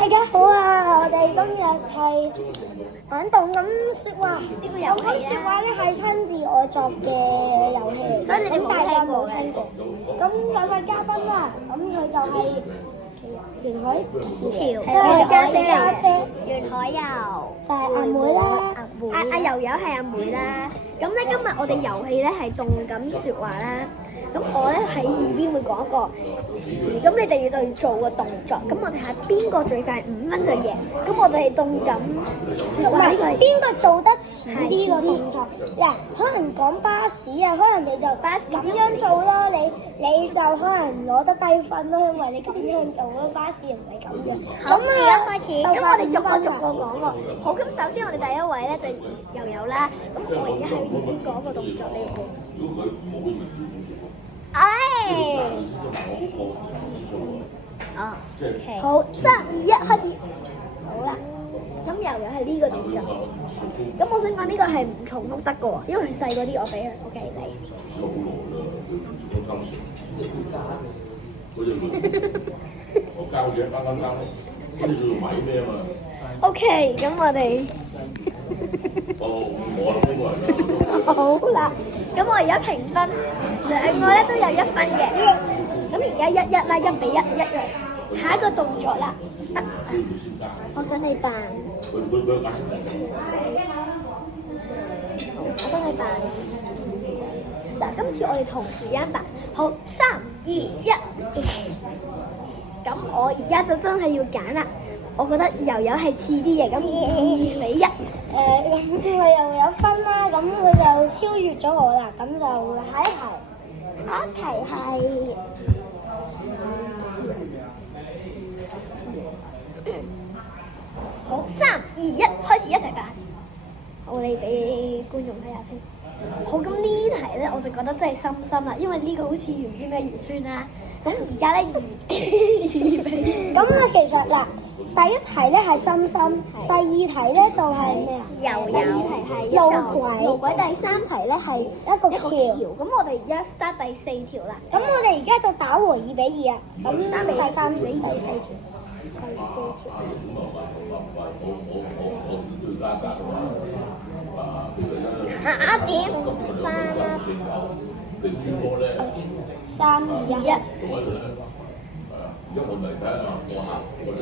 大家好啊！我哋今日係玩動感説話，呢個遊戲説話咧係親自我作嘅遊戲，所以你哋大家冇聽過。咁兩位嘉賓啦，咁佢就係袁海條，係我家姐，袁海柔，就係阿妹啦。阿柔柔係阿妹啦。咁咧今日我哋遊戲咧係動感説話啦。咁我咧喺耳邊會講一個詞語，咁你哋就要做個動作。咁我哋係邊個最快5分就贏。咁我哋係動感説話呢個係邊個做得遲啲個動作？嗱，可能講巴士啊，可能你就巴士咁樣做咯，你就可能攞得低分咯，因為你咁樣做咯，巴士唔係咁樣。好，而家開始。咁咁我哋逐個講喎。好，咁首先我哋第一位咧就柔柔啦。咁我而家喺耳邊講個動作你OK。好，3、2、1，開始。好啦，咁柔柔係呢個動作。咁我想講呢個係唔重複得嘅喎，因為佢細嗰啲我俾佢。OK，嚟。我交住啱，跟住要買咩啊嘛 OK，咁我哋。我諗呢個係啦。好啦，咁我而家評分，兩個咧都有1分嘅。咁而家1-1啦，1比1，1樣。下一個動作啦，我想你扮，我幫你扮。嗱，今次我哋同時間扮。好，3、2、1。咁我而家就真係要揀啦。我覺得柔柔係似啲嘅，咁2比1。咁佢又有分啦，咁佢就超越咗我啦，咁就下一題。下一題係好，3、2、1，開始一齊扮。我哋俾觀眾睇下先。好，咁呢題咧我就覺得真係深深啦，因為呢個好似唔知咩圓圈啦。咁而家咧2比1。咁啊，其實嗱，第一題咧係深深，第二題咧就係咩啊？柔柔。第二題係路軌，第三題咧係一個橋。咁我哋而家 start 第4條啦。咁我哋而家就打和2比2啊。咁3比3比2，第4條。第4條。下一點翻啦。3、2、1。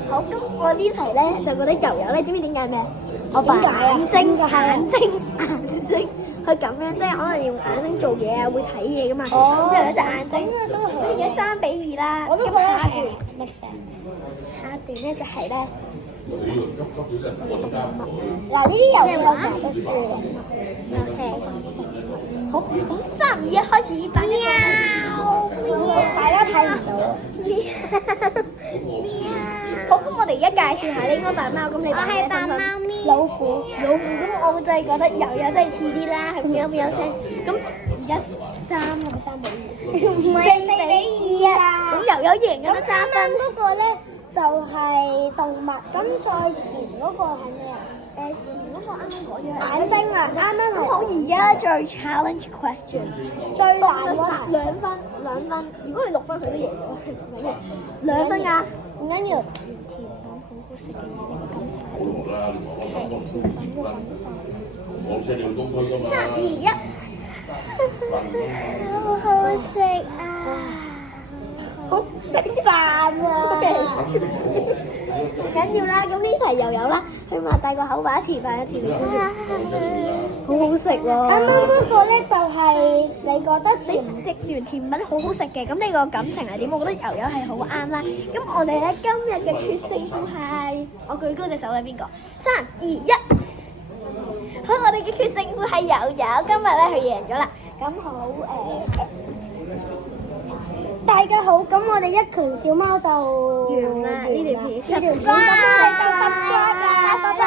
好，咁我呢題咧就覺得柔柔咧，知唔知點解咩？我扮點解啊？眼睛，佢咁樣即係可能用眼睛做嘢啊，會睇嘢噶嘛。咁柔柔隻眼睛。咁而家3比2啦。我都覺得下一段係 make sense。下一段咧就係咧。嗱，呢啲遊戲我成日都輸嘅。OK。好，咁3、2、1開始扮。大家睇唔到。好，咁我哋而家介紹下，你應該扮貓，咁你扮咩？我係扮貓咪。老虎。咁我真係覺得柔柔真係似啲啦，係咪有聲？咁而家3係咪3比2？唔係4比2啊！咁柔柔贏咗咁都啱啱嗰個咧就係動物，咁再前嗰個係咩啊？前嗰個啱啱講咗係眼睛啊，啱啱係。好，而家最 challenge question 最難嗰題。2分。如果佢6分，佢都贏咗。2分㗎。唔緊要。甜品好好食嘅嘢，呢個感受係點？甜品嘅感受。3、2、1。好好食啊！好食飯啊！唔緊要啦，咁呢題又有啦，佢擘大個口把示範一次俾觀眾。好好食喎！啱啱嗰個咧就係你覺得你食完甜品好好食嘅，咁你個感情係點？我覺得柔柔係好啱啦。咁我哋咧今日嘅決勝負係，我舉高隻手係邊個？3、2、1。好，我哋嘅決勝負係柔柔，今日咧佢贏咗啦。咁好大家好，咁我哋一拳小貓就完啦呢條片。咁我哋就 subscribe 啦，拜拜。